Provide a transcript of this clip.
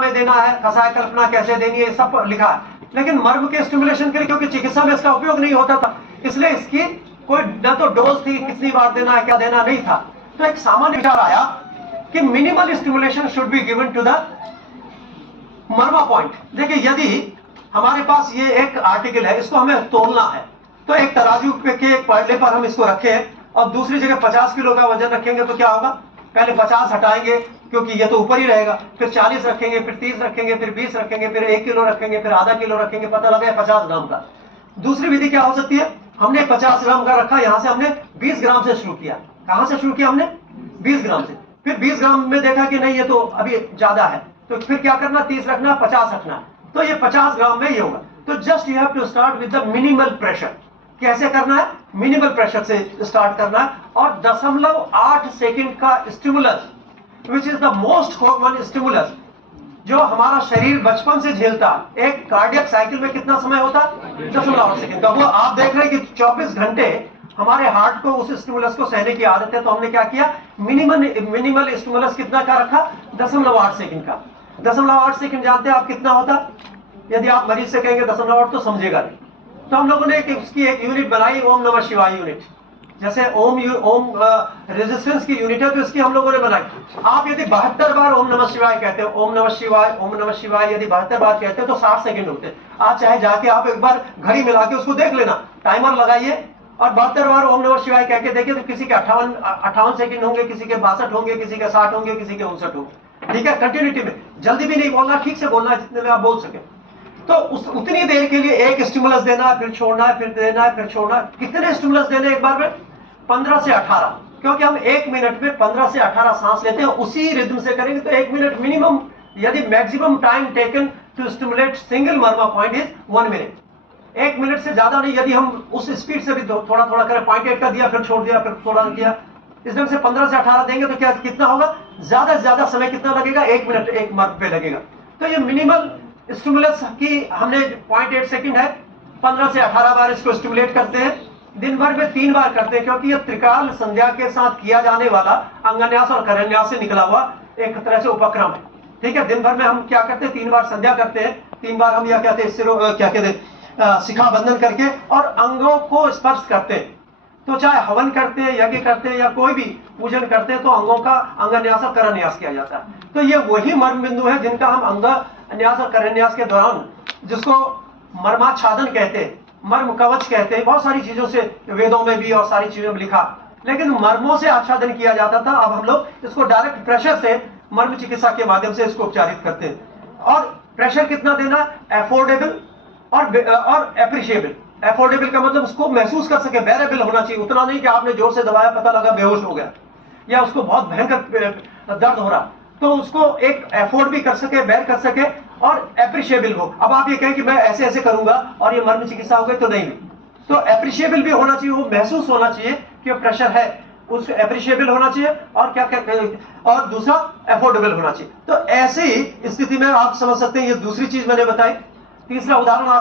में देना है, कसाय कल्पना कैसे देनी है, सब लिखा है। लेकिन मर्म के स्टिमुलेशन के लिए, क्योंकि चिकित्सा में इसका उपयोग नहीं होता था, इसलिए इसकी कोई न तो डोज थी, कितनी बार देना है, क्या देना नहीं था। तो एक सामान्य विचार आया कि minimal stimulation should be given to the marma point. देखिए, यदि हमारे पास ये एक आर्टिकल है, इसको हमें तोलना है, तो एक तराजू के पलड़े पर हम इसको रखें और दूसरी जगह 50 किलो का वजन रखेंगे तो क्या होगा? पहले 50 हटाएंगे क्योंकि ये तो ऊपर ही रहेगा, फिर 40 रखेंगे, फिर 30 रखेंगे, फिर 20 रखेंगे, फिर 1 किलो रखेंगे, फिर आधा किलो रखेंगे, पता लगा 50 ग्राम का। दूसरी विधि क्या हो सकती है? हमने 50 ग्राम का रखा, यहां से हमने 20 ग्राम से शुरू किया। कहां से शुरू किया हमने? 20 ग्राम से। फिर 20 ग्राम में देखा कि नहीं, ये तो अभी ज्यादा है, तो फिर क्या करना? 30 रखना, 50 रखना, तो ये 50 ग्राम में ये होगा। तो just you have to start with the minimal pressure. कैसे करना है? मिनिमल प्रेशर से स्टार्ट करना है। और 0.8 सेकंड का stimulus, which is the most common stimulus, जो हमारा शरीर बचपन से झेलता है। एक कार्डियक साइकिल में कितना समय होता है? 0.8 सेकंड। तो वो आप देख रहे हैं कि 24 घंटे हमारे हार्ट को उस स्टिमुलस को सहने की आदत है। तो हमने क्या किया? मिनिमल स्टिमुलस कितना का रखा? 0.8 सेकंड का। 0.8 सेकंड जानते हैं आप कितना होता? यदि आप मरीज से कहेंगे 0.8 तो समझेगा नहीं। तो हम लोगों ने उसकी एक यूनिट बनाई, ओम नमः शिवाय यूनिट। जैसे ओम रेजिस्टेंस की यूनिट है, तो इसकी हम लोगों ने बनाई। आप यदि 72 बार ओम नमः शिवाय कहते हो, ओम नमः शिवाय यदि 72 बार कहते हो तो 60 सेकंड होते हैं। आज चाहे जाके आप एक बार घड़ी मिला के उसको देख लेना, टाइमर लगाइए और 72 बार ओम नमः शिवाय कह के देखिए, तो किसी के 58 सेकंड होंगे, किसी के 62 होंगे, किसी के 60 होंगे, किसी के 59 होंगे। ठीक है, कंटिन्यूटी में, जल्दी भी नहीं बोलना, ठीक से बोलना जितने में आप बोल सके। तो उतनी देर के लिए एक स्टिमुलस देना है, फिर छोड़ना है, फिर देना है, फिर छोड़ना है। कितने स्टिमुलस देने एक बार में? 15 से 18, क्योंकि हम 1 मिनट में 15 से 18 सांस लेते हैं। उसी रिदम से करेंगे तो 1 मिनट मिनिमम, यदि maximum time taken to stimulate single marma point is 1 minute. 1 minute से ज्यादा नहीं। यदि हम उस स्पीड से भी थोड़ा थोड़ा करें, 0.8 का दिया, फिर छोड़ दिया, फिर थोड़ा दिया, इस ढंग से 15 से 18 देंगे तो क्या कितना होगा? ज्यादा से ज्यादा समय कितना लगेगा? 1 मिनट एक मर्म पे लगेगा। तो ये मिनिमल स्टिमुलस की हमने 0.8 सेकंड है, 15 से 18 बार इसको स्टिमुलेट करते हैं। दिन भर में 3 बार करते हैं, क्योंकि ये त्रिकाल संध्या के साथ किया जाने वाला अंगन्यास और करन्यास से निकला हुआ एक तरह से उपक्रम है। ठीक है, दिन भर में हम क्या करते हैं? 3 बार संध्या करते हैं, 3 बार हम क्या कहते हैं, शिखा बंधन करके और अंगों को स्पर्श करते हैं। तो चाहे हवन करते हैं, यज्ञ करते हैं या कोई भी पूजन करते हैं, तो अंगों का अंगन्यास और करन्यास किया जाता है। तो ये वही मर्म बिंदु है जिनका हम अंगन्यास और करन्यास के दौरान, जिसको मर्माच्छादन कहते हैं, मर्म कवच कहते हैं, बहुत सारी चीजों से वेदों में भी और सारी चीजों में लिखा, लेकिन मर्मों से आच्छादन किया जाता था। अब हम लोग इसको डायरेक्ट प्रेशर से, मर्म चिकित्सा के माध्यम से इसको उपचारित करते हैं। और प्रेशर कितना देना? अफोर्डेबल और एप्रिशिएबल। अफोर्डेबल का मतलब उसको महसूस कर सके, बेरेबल होना चाहिए। उतना नहीं कि आपने जोर से दबाया, पता लगा बेहोश हो गया, या उसको बहुत भयंकर दर्द हो रहा, तो उसको एक एफोर्ड भी कर सके, बेर कर सके और एप्रिशिएबल हो। अब आप ये कहें कि मैं ऐसे ऐसे करूंगा और ये मर्म चिकित्सा हो गई, तो नहीं। तो एप्रिशिएबल भी होना चाहिए, वो महसूस होना चाहिए कि प्रेशर है, उसको एप्रिशिएबल होना चाहिए। और क्या और दूसरा अफोर्डेबल होना चाहिए। तो ऐसी स्थिति में आप समझ सकते हैं, ये दूसरी चीज मैंने बताई। तीसरा उदाहरण